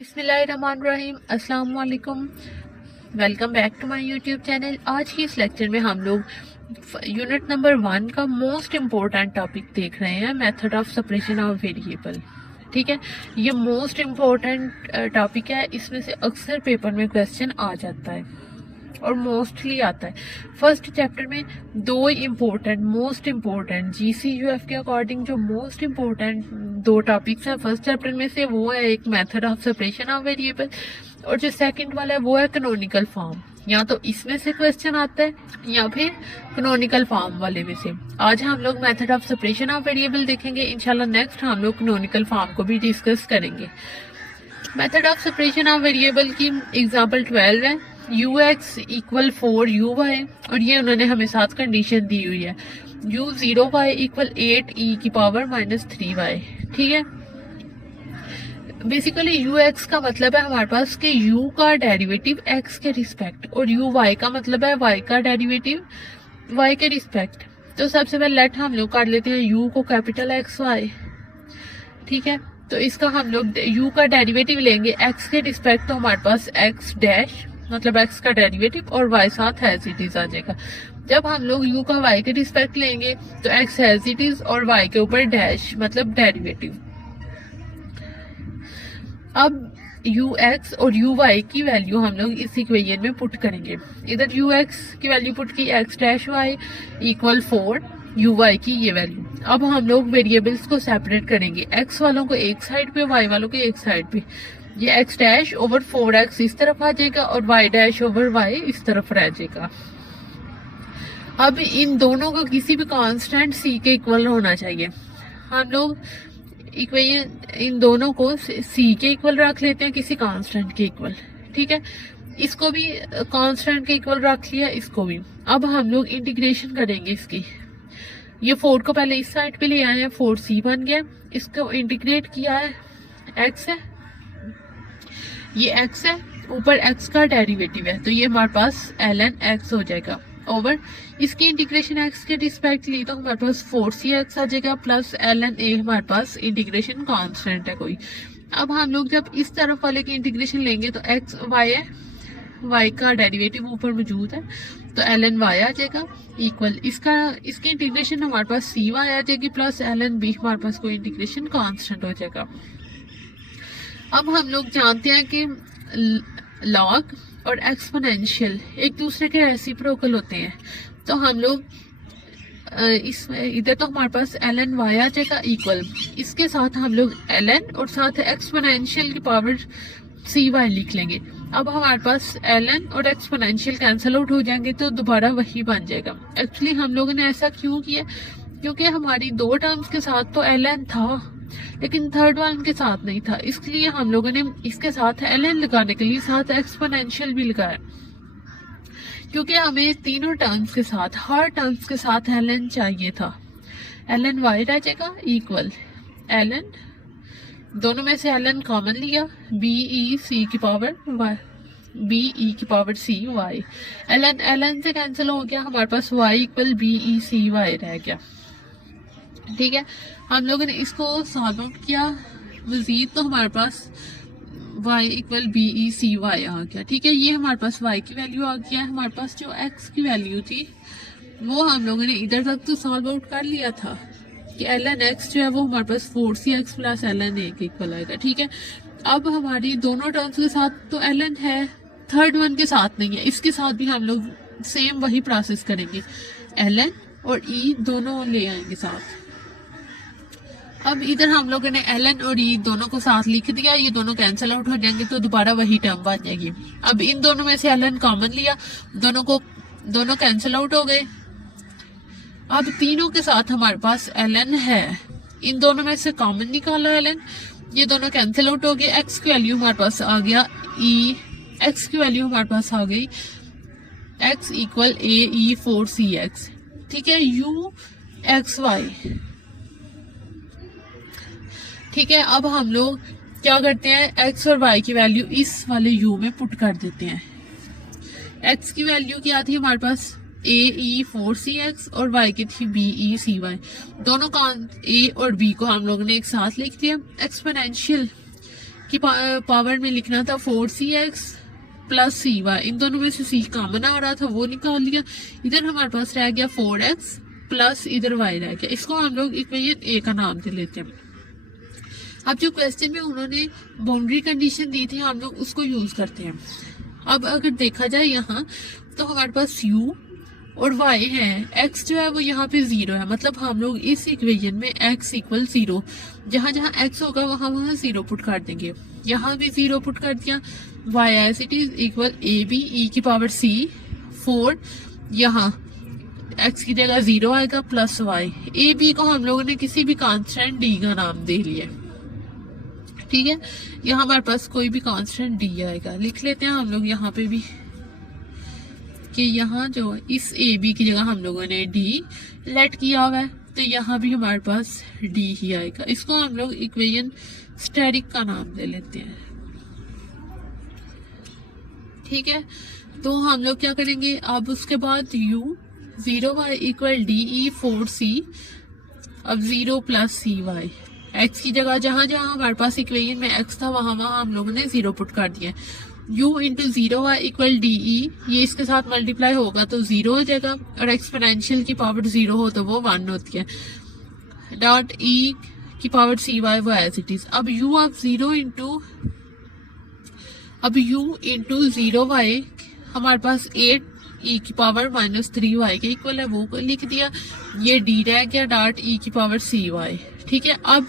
बिस्मिल्लाहिर्रहमानिर्रहीम, अस्सलाम वालेकुम। Welcome back to my YouTube channel. आज की इस लेक्चर में हम लोग यूनिट नंबर 1 का मोस्ट इम्पोर्टेंट टॉपिक देख रहे हैं, method of separation of variable. ठीक है, ये मोस्ट इम्पोर्टेंट टॉपिक है। इसमें से अक्सर पेपर में क्वेश्चन आ जाता है और मोस्टली आता है। फर्स्ट चैप्टर में दो इम्पोर्टेंट मोस्ट इम्पोर्टेंट GCUF के अकॉर्डिंग जो मोस्ट इम्पोर्टेंट दो टॉपिक्स हैं फर्स्ट चैप्टर में से, वो है एक method of separation of variable और जो सेकंड वाला है वो है कैनोनिकल फॉर्म। या तो इसमें से क्वेश्चन आता है या फिर कैनोनिकल फॉर्म वाले में से। आज हम लोग method of separation of variable देखेंगे। इंशाल्लाह नेक्स्ट हम लोग कैनोनिकल फॉर्म को भी डिस्कस करेंगे। Method of separation of variable की एग्जाम्पल 12 है, ux इक्वल 4uy, और ये उन्होंने हमें साथ कंडीशन दी हुई है u0y इक्वल 8e की पावर -3y। ठीक है, बेसिकली ux का मतलब है हमारे पास कि u का डेरिवेटिव x के रिस्पेक्ट और uy का मतलब है y का डेरिवेटिव y के रिस्पेक्ट। तो सबसे पहले लेट हम लोग कर लेते हैं u को कैपिटल XY। ठीक है, तो इसका हम लोग u का डेरिवेटिव लेंगे x के रिस्पेक्ट, तो हमारे पास x डैश मतलब x का डेरिवेटिव और y साथ एज इट इज आ जाएगा। जब हम लोग u का y के रिस्पेक्ट लेंगे तो x एज इट इज और y के ऊपर डैश मतलब डेरिवेटिव। अब ux और uy की वैल्यू हम लोग इस इक्वेशन में पुट करेंगे। इधर ux की वैल्यू पुट की x dash y equal 4, uy की ये वैल्यू। अब हम लोग वेरिएबल्स को सेपरेट करेंगे, x वालों को एक साइड पे y वालों को एक साइड पे। ये x डैश ओवर 4x इस तरफ आ जाएगा और y डैश ओवर y इस तरफ रह जाएगा। अब इन दोनों का किसी भी कांस्टेंट c के इक्वल होना चाहिए। हम लोग इक्वेशन इन दोनों को c के इक्वल रख लेते हैं, किसी कांस्टेंट के इक्वल। ठीक है, इसको भी कांस्टेंट के इक्वल रख लिया, इसको भी। अब हम लोग इंटीग्रेशन करेंगे इसकी। ये 4 को पहले इस साइड पे ले आए हैं, 4c बन गया। इसको इंटीग्रेट किया है, x है, ये x है, ऊपर x का डेरिवेटिव है, तो ये हमारे पास ln x हो जाएगा ओवर इसकी इंटीग्रेशन x के रिस्पेक्ट ली तो हमारे पास 4cx आ जाएगा प्लस ln a हमारे पास इंटीग्रेशन कांस्टेंट है कोई। अब हम लोग जब इस तरफ वाले की इंटीग्रेशन लेंगे तो x y है, y का डेरिवेटिव ऊपर मौजूद है, तो ln y आ जाएगा इक्वल इसकी इंटीग्रेशन हमारे पास cy आ जाएगी प्लस ln b हमारे पास कोई इंटीग्रेशन कांस्टेंट हो जाएगा। अब हम लोग जानते हैं कि लॉग और एक्सपोनेंशियल एक दूसरे के रेसिप्रोकल होते हैं, तो हम लोग इसमें इधर तो हमारे पास ln y आ जाएगा इक्वल, इसके साथ हम लोग ln और साथ एक्सपोनेंशियल की पावर cy लिख लेंगे। अब हमारे पास ln और एक्सपोनेंशियल कैंसिल आउट हो जाएंगे तो दोबारा वही बन जाएगा। एक्चुअली हम लोगों ने ऐसा क्यों किया, क्योंकि हमारी दो टर्म्स के साथ तो ln था लेकिन थर्ड वन के साथ नहीं था, इसलिए हम लोगों ने इसके साथ ln लगाने के लिए साथ एक्सपोनेंशियल भी लगाया, क्योंकि हमें तीनों टर्म्स के साथ हर टर्म्स के साथ ln चाहिए था। ln y रह जाएगा इक्वल ln, दोनों में से ln कॉमन लिया, BE की पावर y, BE की पावर cy, ln से कैंसिल हो गया, हमारे पास y इक्वल BECy रह गया। ठीक है, हम लोगों ने इसको सॉल्व आउट किया मजीद तो हमारे पास y इक्वल BECy आ गया। ठीक है, ये हमारे पास y की वैल्यू आ गया है। हमारे पास जो x की वैल्यू थी वो हम लोगों ने इधर तक तो सॉल्व आउट कर लिया था कि ln x जो है वो हमारे पास 4cx प्लस ln a के इक्वल आएगा। ठीक है, अब हमारी दोनों टर्म्स के साथ तो ln है, थर्ड वन के साथ नहीं है, इसके साथ भी हम लोग सेम वही प्रोसेस करेंगे, ln और e दोनों ले आएंगे साथ। अब इधर हम लोगों ने ln और e दोनों को साथ लिख दिया, ये दोनों कैंसिल आउट हो जाएंगे तो दोबारा वही टर्म बन जाएगी। अब इन दोनों में से ln कॉमन लिया, दोनों कैंसिल आउट हो गए। अब तीनों के साथ हमारे पास ln है, इन दोनों में से कॉमन निकाला ln, ये दोनों कैंसिल आउट हो गए। x की वैल्यू हमारे पास आ गया x की वैल्यू हमारे पास आ गई x इक्वल AE4cx। ठीक है, uxy। ठीक है, अब हम लोग क्या करते हैं, x और y की वैल्यू इस वाले u में पुट कर देते हैं। x की वैल्यू क्या थी हमारे पास AE4cx और y की थी BECy, दोनों का a और b को हम लोगों ने एक साथ लिख दिया। एक्सपोनेंशियल की पावर में लिखना था 4cx प्लस cy, इन दोनों में से c कॉमन आ रहा था वो निकाल लिया, इधर हमारे पास रह गया 4x प्लस इधर y रह गया। इसको हम लोग इक्वेशन ए का नाम दे लेते हैं। अब जो क्वेश्चन में उन्होंने बाउंड्री कंडीशन दी थी हम लोग उसको यूज करते हैं। अब अगर देखा जाए यहाँ तो हमारे पास u और y है, x जो है वो यहाँ पे 0 है, मतलब हम लोग इस इक्वेशन में x इक्वल 0, जहाँ जहाँ x होगा वहाँ वहाँ 0 पुट कर देंगे, यहाँ भी 0 पुट कर दिया, y as it is equal A B E की पावर c 4, यहाँ x की जगह 0 आएगा प्लस y, ए बी को हम लोगों ने किसी भी कांस्टेंट d का नाम दे लिया, ठीक है। यहाँ हमारे पास कोई भी कांस्टेंट d आएगा, लिख लेते हैं हम लोग यहाँ पे भी कि यहाँ जो इस ए बी की जगह हम लोगों ने d लेट किया हुआ है, तो यहाँ भी हमारे पास d ही आएगा। इसको हम लोग इक्वेशन स्टेरिक का नाम दे लेते हैं, ठीक है। तो हम लोग क्या करेंगे, अब उसके बाद u 0y equal D E 4c, अब 0 प्लस cy, x की जगह जहां जहां हमारे पास इक्वेशन में x था वहां वहां हम लोगों ने 0 पुट कर दिया। u into 0y equal D E, ये इसके साथ मल्टीप्लाई होगा तो 0 हो जाएगा, और एक्सपोनेंशियल की पावर 0 हो तो वो 1 होती है, डॉट e की पावर cy वो एज इट इज। अब u ऑफ 0 इंटू, अब u इंटू 0y हमारे पास 8 e की पावर माइनस 3y के इक्वल है, वो लिख दिया, ये d रह गया डॉट e की पावर cy, ठीक है। अब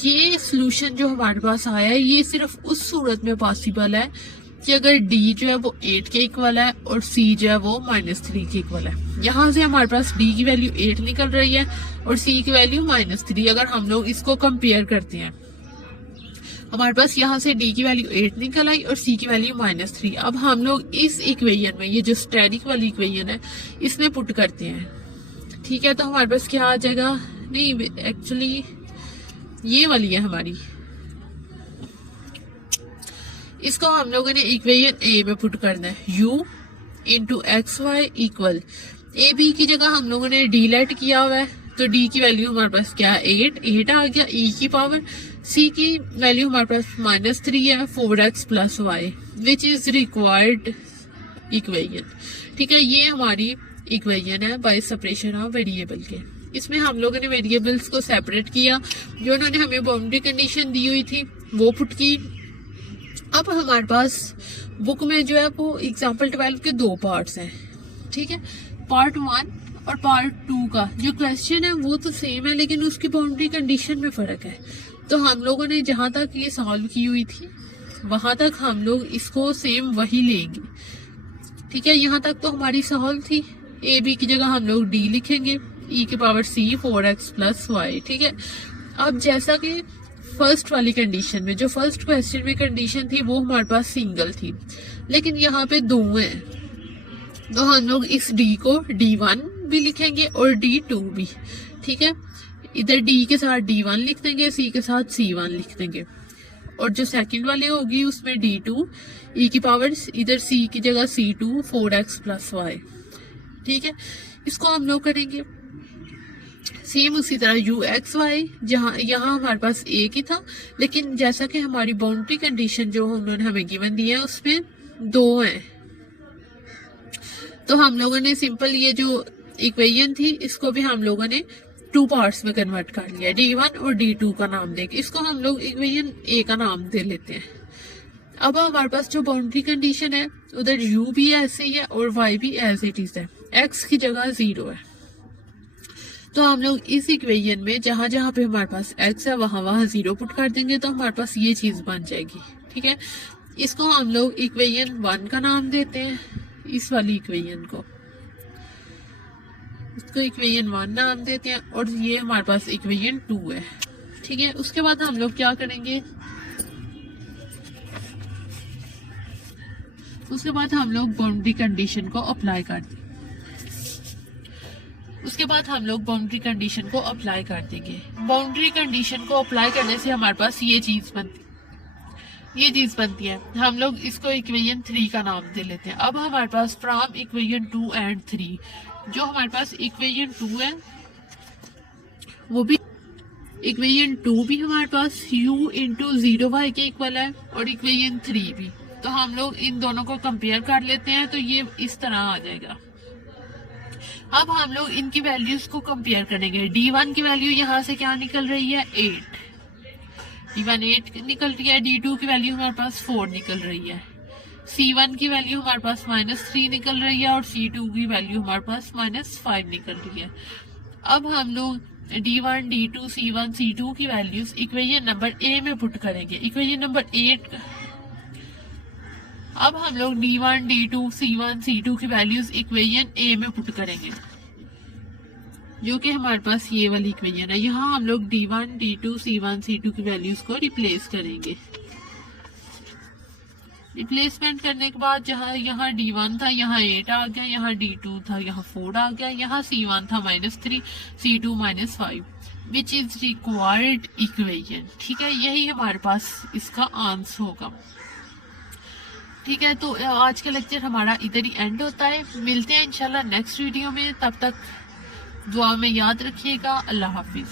ये सोल्यूशन जो हमारे पास आया है ये सिर्फ उस सूरत में पॉसिबल है कि अगर d जो है वो 8 के इक्वल है और c जो है वो -3 के इक्वल है। यहाँ से हमारे पास d की वैल्यू 8 निकल रही है और c की वैल्यू -3, अगर हम लोग इसको कंपेयर करते हैं हमारे पास यहाँ से d की वैल्यू 8 निकल आई और c की वैल्यू -3। अब हम लोग इस इक्वेशन में, ये जो स्टेरिक वाली इक्वेशन है इसमें पुट करते हैं, ठीक है। तो हमारे पास क्या आ जाएगा, नहीं एक्चुअली ये वाली है हमारी, इसको हम लोगों ने इक्वेशन ए में पुट करना है, u into X Y equal, A B की जगह हम लोगों ने डी लेट किया हुआ है, तो डी की वैल्यू हमारे पास क्या है 8 आ गया, ई की पावर, सी की वैल्यू हमारे पास -3 है, 4x plus Y which is required equation, ठीक है। ये हमारी इक्वेशन है बाय सेपरेशन ऑफ वेरिएबल के। इसमें हम लोगों ने वेरिएबल्स को सेपरेट किया, जो उन्होंने हमें बाउंड्री कंडीशन दी हुई थी वो पुट की। अब हमारे पास बुक में जो है वो एग्जाम्पल 12 के 2 पार्ट्स हैं, ठीक है। पार्ट 1 और पार्ट 2 का जो क्वेश्चन है वो तो सेम है, लेकिन उसकी बाउंड्री कंडीशन में फर्क है। तो हम लोगों ने जहां तक ये सॉल्व की हुई थी वहां तक हम लोग इसको सेम वही लेंगे, ठीक है। यहाँ तक तो हमारी सॉल्व थी, ए बी की जगह हम लोग डी लिखेंगे, ई की पावर सी 4x प्लस वाई, ठीक है। अब जैसा कि फर्स्ट वाली कंडीशन में, जो फर्स्ट क्वेश्चन में कंडीशन थी वो हमारे पास सिंगल थी, लेकिन यहाँ पे 2 हैं, तो हम लोग इस डी को D1 भी लिखेंगे और D2 भी, ठीक है। इधर D के साथ D1 लिख देंगे, C के साथ C1 लिख देंगे, और जो सेकंड वाली होगी उसमें D2 ई की पावर, इधर C की जगह C2 4x प्लस वाई, ठीक है। इसको हम लोग करेंगे सेम उसी तरह u एक्स वाई, जहाँ यहाँ हमारे पास एक ही था, लेकिन जैसा कि हमारी बाउंड्री कंडीशन जो उन्होंने हमें गिवन दी है उसमें 2 हैं, तो हम लोगों ने सिंपल ये जो इक्वेशन थी इसको भी हम लोगों ने 2 पार्ट्स में कन्वर्ट कर लिया, D1 और D2 का नाम देके इसको हम लोग इक्वेशन ए का नाम दे लेते हैं। अब हमारे पास जो बाउंड्री कंडीशन है उधर u भी ऐसे ही है और y भी एज इट इज है, x की जगह 0 है, तो हम लोग इस इक्वेशन में जहां जहां पे हमारे पास x है वहां वहां 0 पुट कर देंगे, तो हमारे पास ये चीज बन जाएगी, ठीक है। इसको हम लोग इक्वेशन 1 का नाम देते हैं, इस वाली इक्वेशन को, इसको इक्वेशन 1 नाम देते हैं, और ये हमारे पास इक्वेशन 2 है, ठीक है। उसके बाद हम लोग क्या करेंगे, उसके बाद हम लोग बाउंड्री कंडीशन को अप्लाई कर देंगे, उसके बाद हम लोग बाउंड्री कंडीशन को अप्लाई कर देंगे। बाउंड्री कंडीशन को अप्लाई करने से हमारे पास ये चीज बनती है, हम लोग इसको इक्वेशन 3 का नाम दे लेते हैं। अब हमारे पास फ्रॉम इक्वेशन 2 एंड 3, जो हमारे पास इक्वेशन 2 है वो भी इक्वेशन 2 भी हमारे पास u इंटू 0y के इक्वल है और इक्वेशन 3 भी। तो हम लोग इन दोनों को कंपेयर कर लेते हैं तो ये इस तरह आ जाएगा। अब हम लोग इनकी वैल्यूज को कंपेयर करेंगे। d1 की वैल्यू यहाँ से क्या निकल रही है 8, d1 8 निकल रही है, d2 की वैल्यू हमारे पास 4 निकल रही है, c1 की वैल्यू हमारे पास -3 निकल रही है और c2 की वैल्यू हमारे पास -5 निकल रही है। अब हम लोग d1 d2 c1 c2 की वैल्यूज इक्वेशन नंबर ए में पुट करेंगे। इक्वेशन नंबर 8 अब हम लोग d1 d2 c1 c2 की वैल्यूज इक्वेशन ए में पुट करेंगे, जो कि हमारे पास ये वाली इक्वेशन है। यहाँ हम लोग d1 d2 c1 c2 की वैल्यूज को रिप्लेस करेंगे। रिप्लेसमेंट करने के बाद जहाँ यहाँ d1 था यहाँ 8 आ गया, यहाँ d2 था यहाँ 4 आ गया, यहाँ c1 था -3 c2 -5 which is required equation. ठीक है, यही हमारे पास इसका आंसर होगा। ठीक है, तो आज का लेक्चर हमारा इधर ही एंड होता है। मिलते हैं इंशाल्लाह नेक्स्ट वीडियो में, तब तक दुआ में याद रखिएगा। अल्लाह हाफिज।